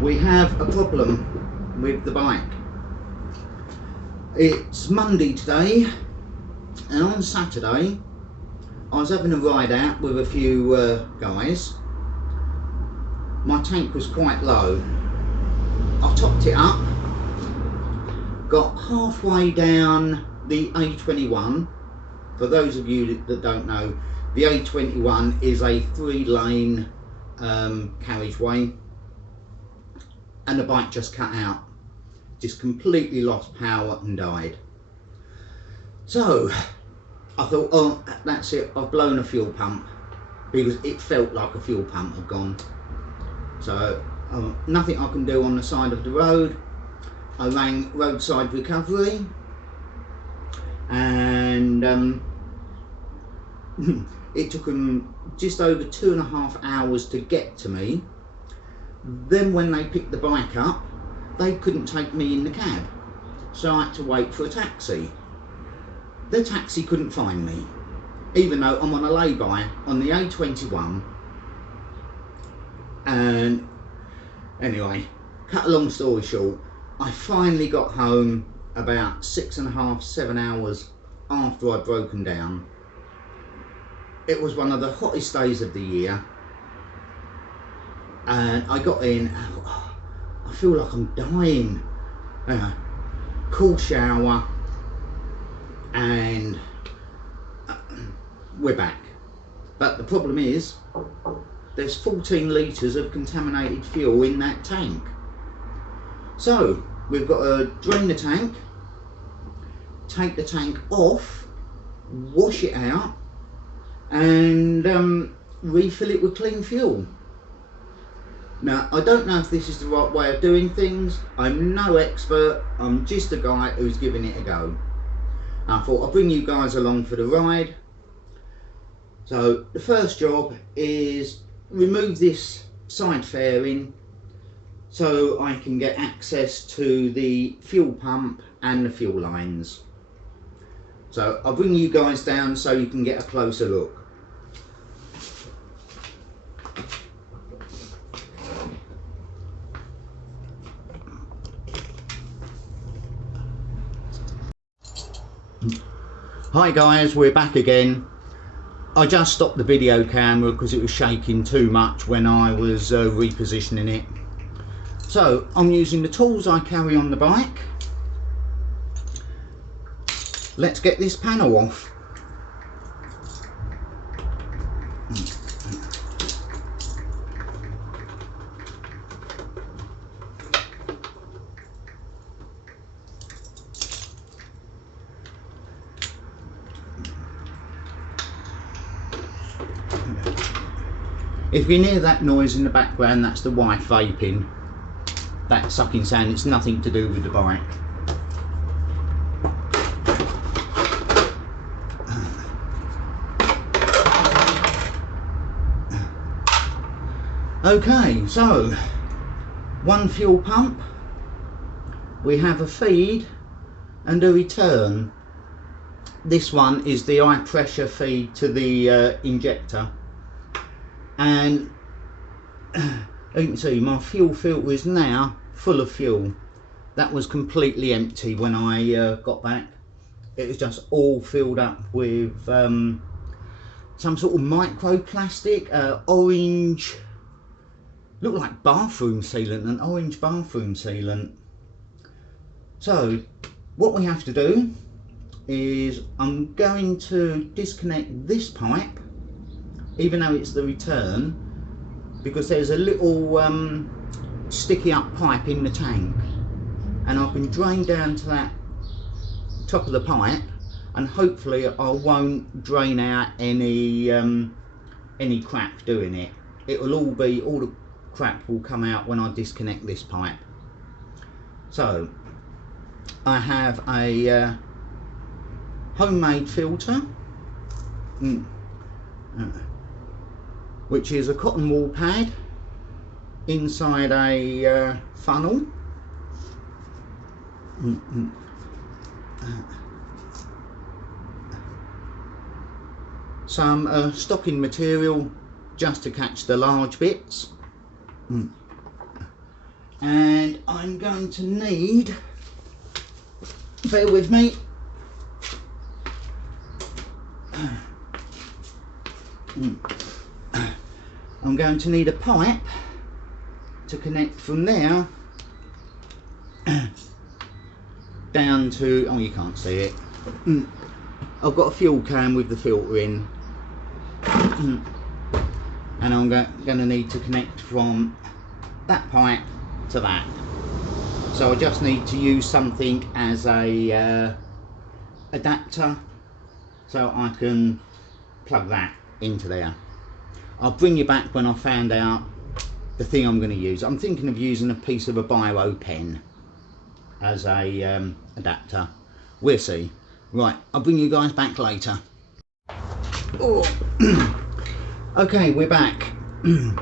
we have a problem with the bike. It's Monday today, and on Saturday I was having a ride out with a few guys. My tank was quite low. I topped it up, got halfway down the A21. For those of you that don't know, the A21 is a 3-lane carriageway, and the bike just cut out, just completely lost power and died. So I thought, oh, that's it, I've blown a fuel pump, because it felt like a fuel pump had gone. So nothing I can do on the side of the road. I rang Roadside Recovery, and it took them just over 2.5 hours to get to me. Then when they picked the bike up, they couldn't take me in the cab, so I had to wait for a taxi. The taxi couldn't find me, even though I'm on a lay-by on the A21. And anyway, cut a long story short, I finally got home about 6.5, 7 hours after I'd broken down. It was one of the hottest days of the year, and I got in and I thought, oh, I feel like I'm dying. Cool shower, and we're back. But the problem is, there's 14 litres of contaminated fuel in that tank. So we've got to drain the tank, take the tank off, wash it out, and refill it with clean fuel. Now, I don't know if this is the right way of doing things. I'm no expert, I'm just a guy who's giving it a go. I thought I'll bring you guys along for the ride. So the first job is remove this side fairing so I can get access to the fuel pump and the fuel lines. So I'll bring you guys down so you can get a closer look. Hi guys, we're back again. I just stopped the video camera because it was shaking too much when I was repositioning it. So I'm using the tools I carry on the bike. Let's get this panel off. If you hear that noise in the background, that's the wife vaping. That sucking sound, it's nothing to do with the bike. Okay, so one fuel pump, we have a feed and a return. This one is the high pressure feed to the injector. And you can see my fuel filter is now full of fuel. That was completely empty when I got back. It was just all filled up with some sort of microplastic, orange, looked like bathroom sealant, an orange bathroom sealant. So what we have to do is I'm going to disconnect this pipe, even though it's the return, because there's a little sticky up pipe in the tank, and I can drain down to that top of the pipe, and hopefully I won't drain out any crap doing it. It will all the crap will come out when I disconnect this pipe. So I have a homemade filter, which is a cotton wool pad inside a funnel. Some stocking material just to catch the large bits. And I'm going to need, bear with me, I'm going to need a pipe to connect from there down to, oh you can't see it, I've got a fuel can with the filter in, and I'm going to need to connect from that pipe to that. So I just need to use something as a adapter so I can plug that into there. I'll bring you back when I've found out the thing I'm going to use. I'm thinking of using a piece of a biro pen as a adapter. We'll see. Right, I'll bring you guys back later. Oh. Okay, we're back. Don't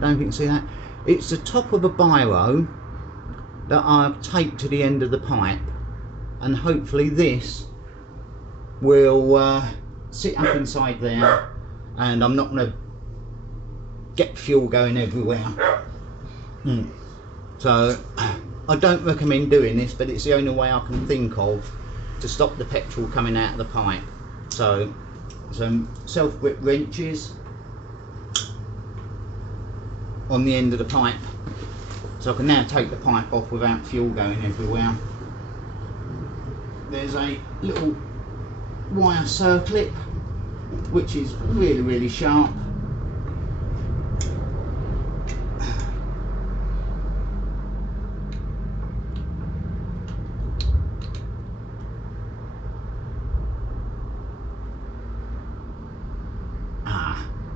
think you can see that. It's the top of a biro that I've taped to the end of the pipe, and hopefully this will sit up inside there, and I'm not going to get fuel going everywhere. So I don't recommend doing this, but it's the only way I can think of to stop the petrol coming out of the pipe. So some self-grip wrenches on the end of the pipe, so I can now take the pipe off without fuel going everywhere. There's a little wire circlip which is really sharp.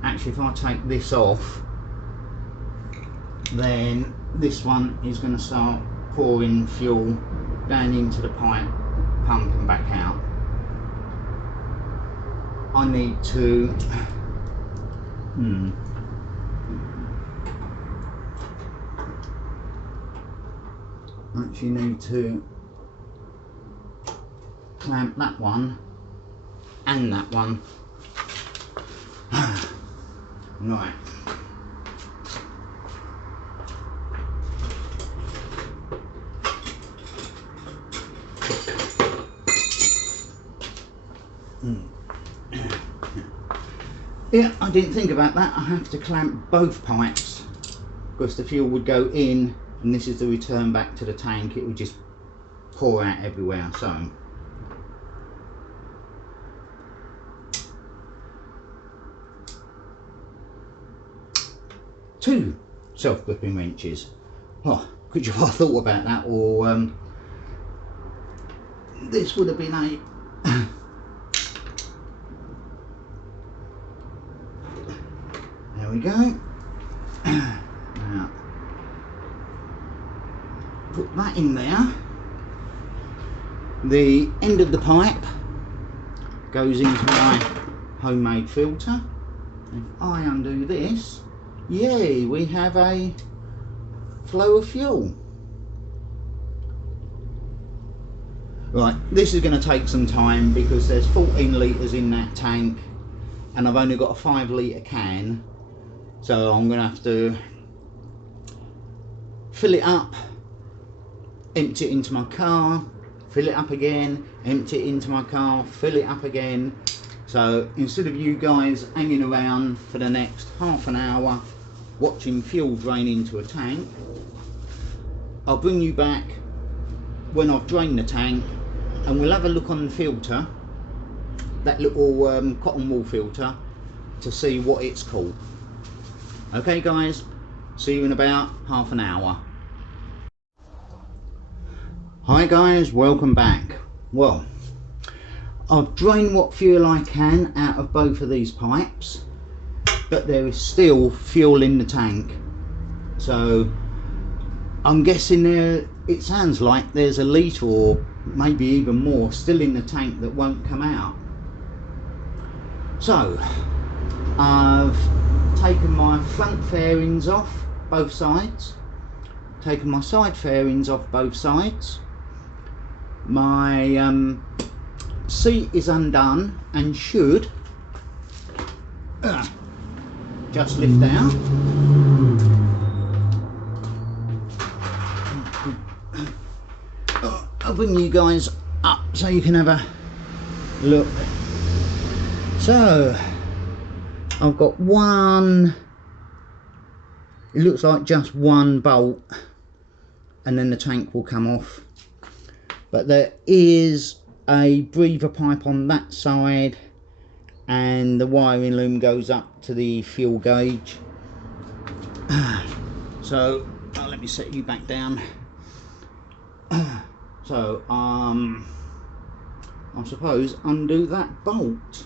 Actually, if I take this off, then this one is going to start pouring fuel down into the pipe, pump and back out. I need to actually need to clamp that one and that one. Right. Yeah, I didn't think about that. I have to clamp both pipes because the fuel would go in and this is the return back to the tank. It would just pour out everywhere. So two self-gripping wrenches. Oh, could you have thought about that, or this would have been a there we go. Now put that in there. The end of the pipe goes into my homemade filter. If I undo this, yay, we have a flow of fuel. Right, this is going to take some time because there's 14 litres in that tank and I've only got a 5 litre can, so I'm going to have to fill it up, empty it into my car, fill it up again, empty it into my car, fill it up again. So instead of you guys hanging around for the next half an hour watching fuel drain into a tank, I'll bring you back when I've drained the tank and we'll have a look on the filter, that little cotton wool filter, to see what it's called. Okay guys, see you in about half an hour. Hi guys, welcome back. Well, I've drained what fuel I can out of both of these pipes, but there is still fuel in the tank. So I'm guessing there, it sounds like there's a litre or maybe even more still in the tank that won't come out. So I've taken my front fairings off both sides, taken my side fairings off both sides. My seat is undone and should just lift out. I'll bring you guys up so you can have a look. So I've got one, it looks like just one bolt, and then the tank will come off, but there is a breather pipe on that side, and the wiring loom goes up to the fuel gauge. So let me set you back down. So I suppose undo that bolt.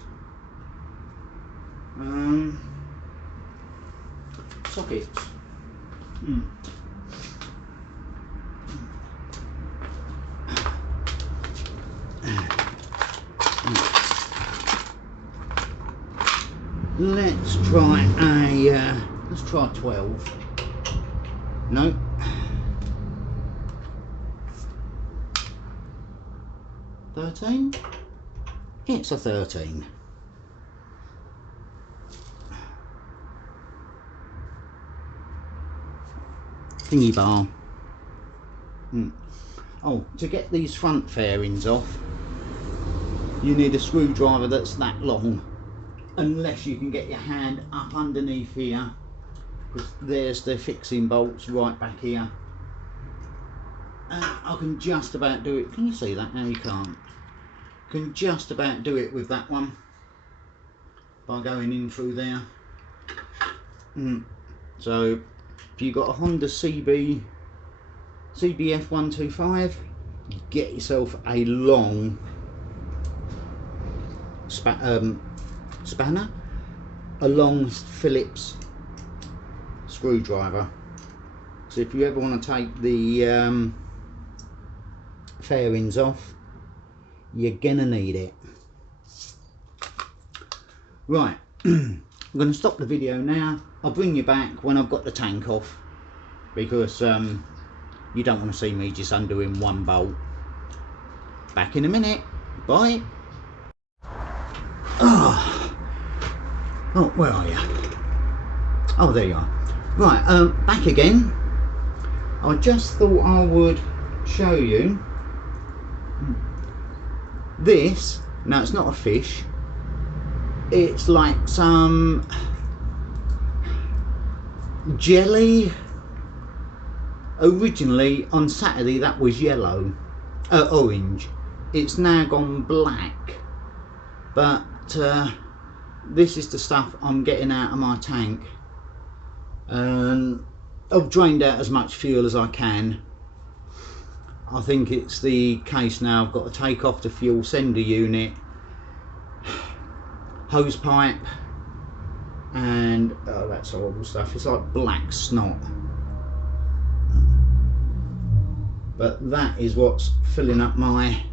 Sockets. Let's try 12. No. $13? It's a 13. Thingy bar. Oh, to get these front fairings off, you need a screwdriver that's that long, unless you can get your hand up underneath here, because there's the fixing bolts right back here. I can just about do it. Can you see that? No, you can't. Can just about do it with that one by going in through there. So if you've got a Honda CBF125, get yourself a long spanner, a long Phillips screwdriver. So if you ever want to take the fairings off, you're gonna need it. Right, I'm going to stop the video now. I'll bring you back when I've got the tank off, because you don't want to see me just undoing one bolt. Back in a minute. Bye. Oh, where are you? Oh, there you are. Right, back again. I just thought I would show you this. Now, it's not a fish, it's like some jelly. Originally on Saturday that was yellow, orange. It's now gone black, but this is the stuff I'm getting out of my tank, and I've drained out as much fuel as I can. I think it's the case now I've got to take off the fuel sender unit, hose pipe, and oh, that's horrible stuff. It's like black snot, but that is what's filling up my,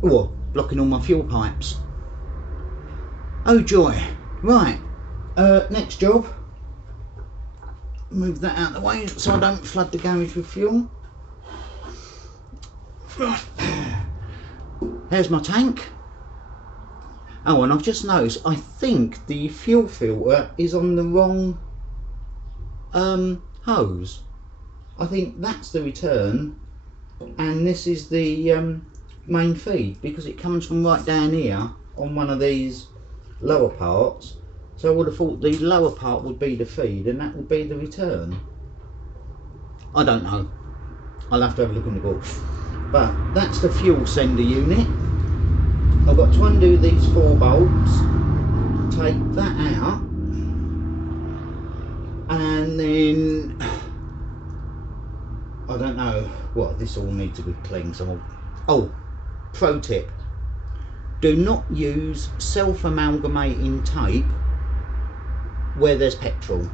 blocking all my fuel pipes. Oh joy. Right, next job, move that out of the way so I don't flood the garage with fuel. Right, there's my tank. Oh, and I've just noticed, I think the fuel filter is on the wrong hose. I think that's the return, and this is the main feed, because it comes from right down here on one of these lower parts. So I would have thought the lower part would be the feed and that would be the return. I don't know, I'll have to have a look in the book. But that's the fuel sender unit. I've got to undo these 4 bolts, take that out, and then I don't know what, this all needs to be cleaned some more. Oh, pro tip, do not use self-amalgamating tape where there's petrol.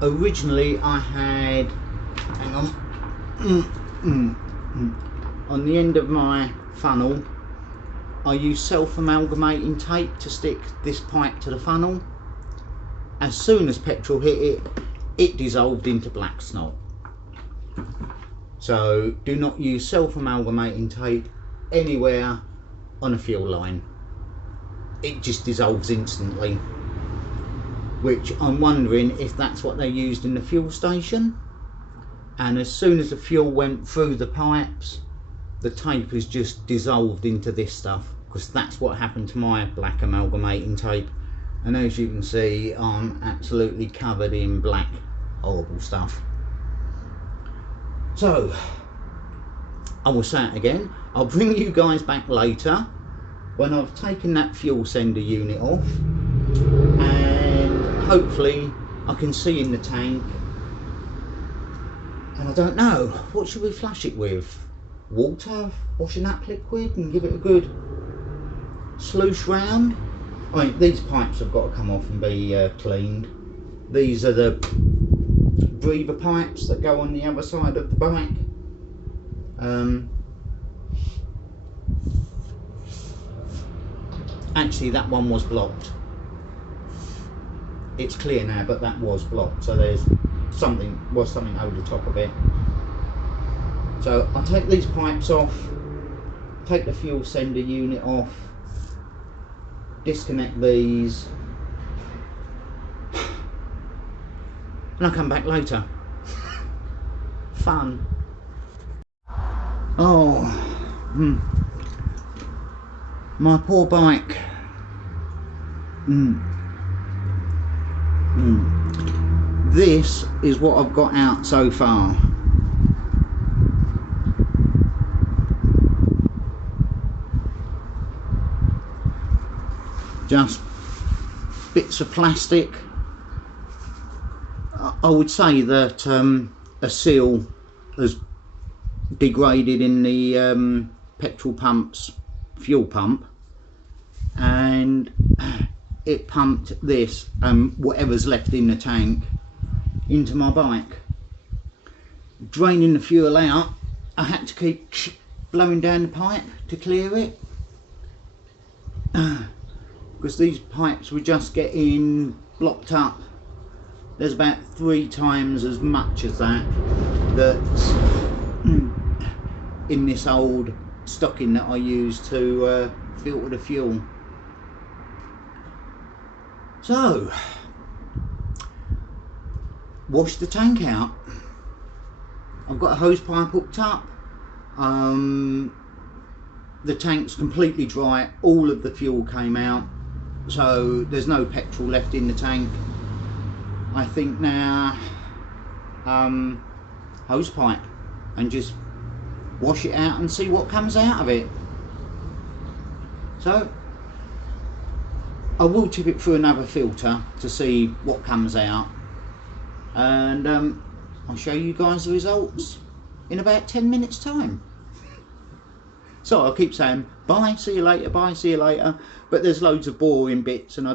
Originally I had, hang on, on the end of my funnel I use self-amalgamating tape to stick this pipe to the funnel. As soon as petrol hit it, it dissolved into black snot. So do not use self-amalgamating tape anywhere on a fuel line. It just dissolves instantly, which I'm wondering if that's what they used in the fuel station. and as soon as the fuel went through the pipes, the tape has just dissolved into this stuff, because that's what happened to my black amalgamating tape. And as you can see, I'm absolutely covered in black, horrible stuff. So I will say it again, I'll bring you guys back later when I've taken that fuel sender unit off, and hopefully I can see in the tank. And I don't know, what should we flush it with? Water, washing up liquid, and give it a good sloosh round? I mean, these pipes have got to come off and be cleaned. These are the breather pipes that go on the other side of the bike. Actually, that one was blocked. It's clear now, but that was blocked, so there's something over the top of it. So I'll take these pipes off, take the fuel sender unit off, disconnect these, and I'll come back later. Fun. Oh, my poor bike. This is what I've got out so far. Just bits of plastic. I would say that a seal has degraded in the petrol pump's fuel pump, and it pumped this whatever's left in the tank into my bike. Draining the fuel out, I had to keep blowing down the pipe to clear it, because these pipes were just getting blocked up. There's about 3 times as much as that's in this old stocking that I use to filter the fuel. So, wash the tank out. I've got a hose pipe hooked up. The tank's completely dry. All of the fuel came out, so there's no petrol left in the tank. I think now hose pipe and just wash it out and see what comes out of it. So I will tip it through another filter to see what comes out, and I'll show you guys the results in about 10 minutes time. So I'll keep saying bye, see you later, bye, see you later, but there's loads of boring bits, and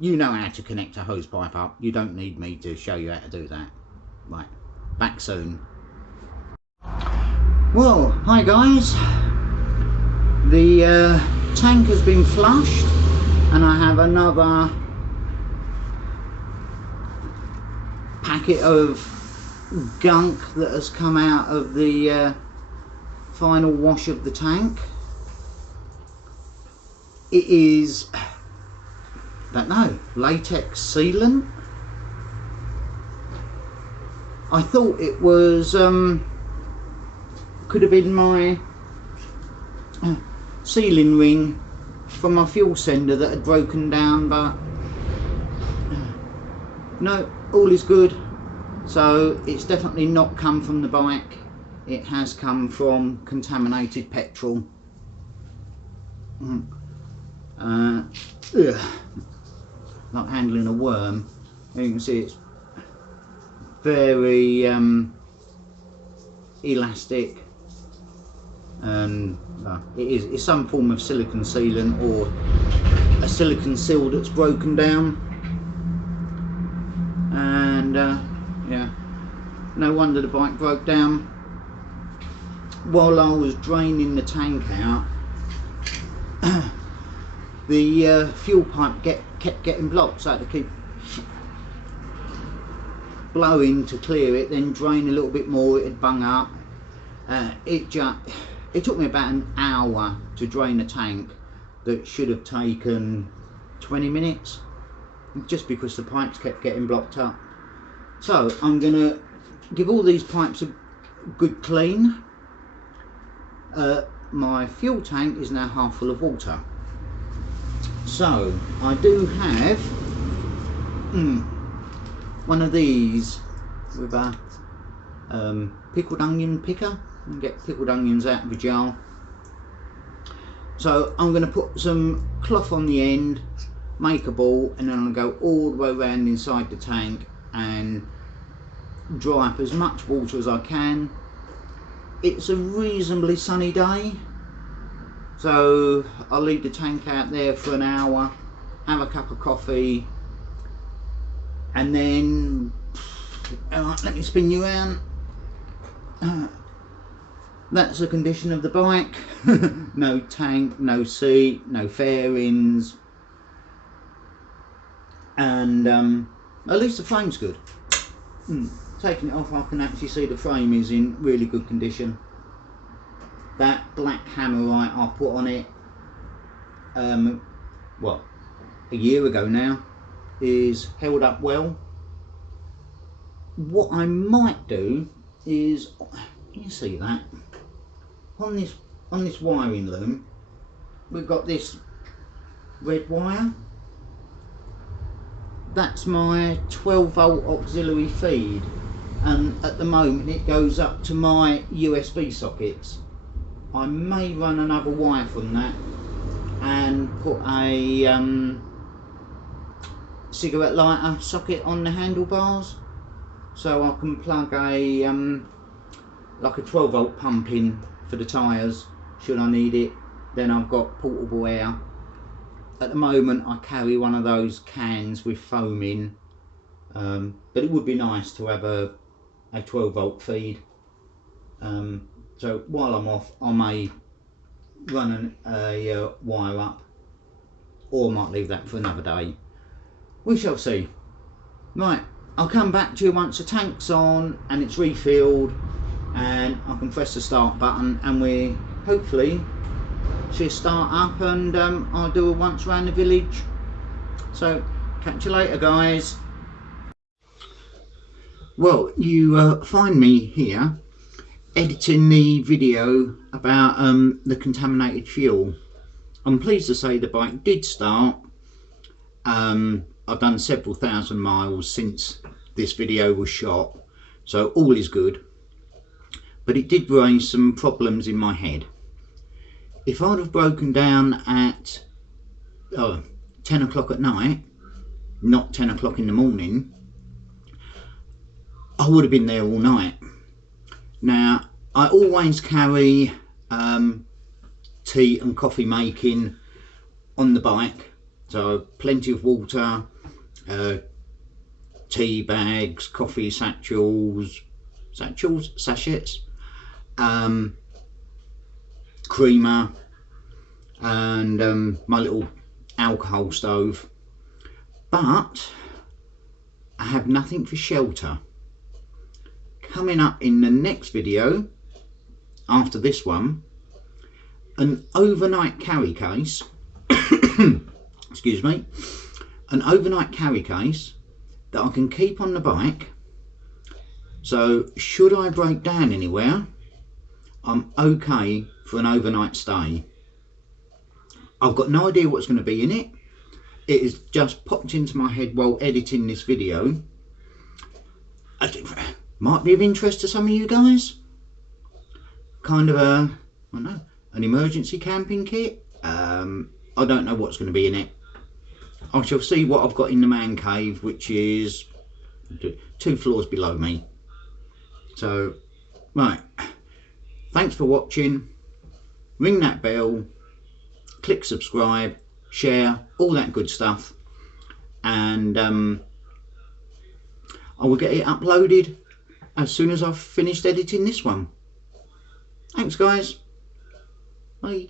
you know how to connect a hose pipe up. You don't need me to show you how to do that. Right, back soon. Well, hi guys. The tank has been flushed, and I have another packet of gunk that has come out of the final wash of the tank. It is, don't know, latex sealant. I thought it was could have been my sealing ring from my fuel sender that had broken down, but no, all is good. So it's definitely not come from the bike. It has come from contaminated petrol. Like handling a worm. And you can see it's very elastic, and it's some form of silicon sealant, or a silicon seal that's broken down. And yeah, no wonder the bike broke down. While I was draining the tank out, the fuel pipe kept getting blocked, so I had to keep blowing to clear it, then drain a little bit more. It had bung up. It took me about an hour to drain a tank that should have taken 20 minutes, just because the pipes kept getting blocked up. So I'm gonna give all these pipes a good clean. My fuel tank is now half full of water, so I do have one of these with a pickled onion picker. You can get pickled onions out of a jar. So I'm going to put some cloth on the end, make a ball, and then I'll go all the way around inside the tank and dry up as much water as I can. It's a reasonably sunny day, so I'll leave the tank out there for an hour, have a cup of coffee, and then let me spin you around. That's the condition of the bike. No tank, no seat, no fairings, and at least the frame's good. Taking it off, I can actually see the frame is in really good condition. That black hammerite I put on it, what, a year ago now, is held up well. What I might do is, can you see that? On this wiring loom, we've got this red wire. That's my 12-volt auxiliary feed, and at the moment it goes up to my USB sockets. I may run another wire from that and put a cigarette lighter socket on the handlebars, so I can plug a like a 12-volt pump in for the tyres should I need it. Then I've got portable air. At the moment I carry one of those cans with foam in, but it would be nice to have a 12-volt feed. So while I'm off, I may run a wire up, or might leave that for another day. We shall see. Right, I'll come back to you once the tank's on and it's refilled, and I can press the start button, and we hopefully she'll start up, and I'll do a once around the village. So catch you later, guys. Well, you find me here editing the video about the contaminated fuel. I'm pleased to say the bike did start. I've done several thousand miles since this video was shot, so all is good, but it did raise some problems in my head. If I'd have broken down at 10 o'clock at night, not 10 o'clock in the morning, I would have been there all night. Now, I always carry tea and coffee making on the bike, so plenty of water, tea bags, coffee sachets, creamer, and my little alcohol stove. But I have nothing for shelter. Coming up in the next video after this one, an overnight carry case excuse me, an overnight carry case that I can keep on the bike, so should I break down anywhere, I'm okay for an overnight stay. I've got no idea what's going to be in it. It has just popped into my head while editing this video. Might be of interest to some of you guys. Kind of a, I don't know, an emergency camping kit. I don't know what's going to be in it. I shall see what I've got in the man cave, which is 2 floors below me. So, right. Thanks for watching. Ring that bell, click subscribe, share, all that good stuff, and I will get it uploaded as soon as I've finished editing this one. Thanks, guys. Bye.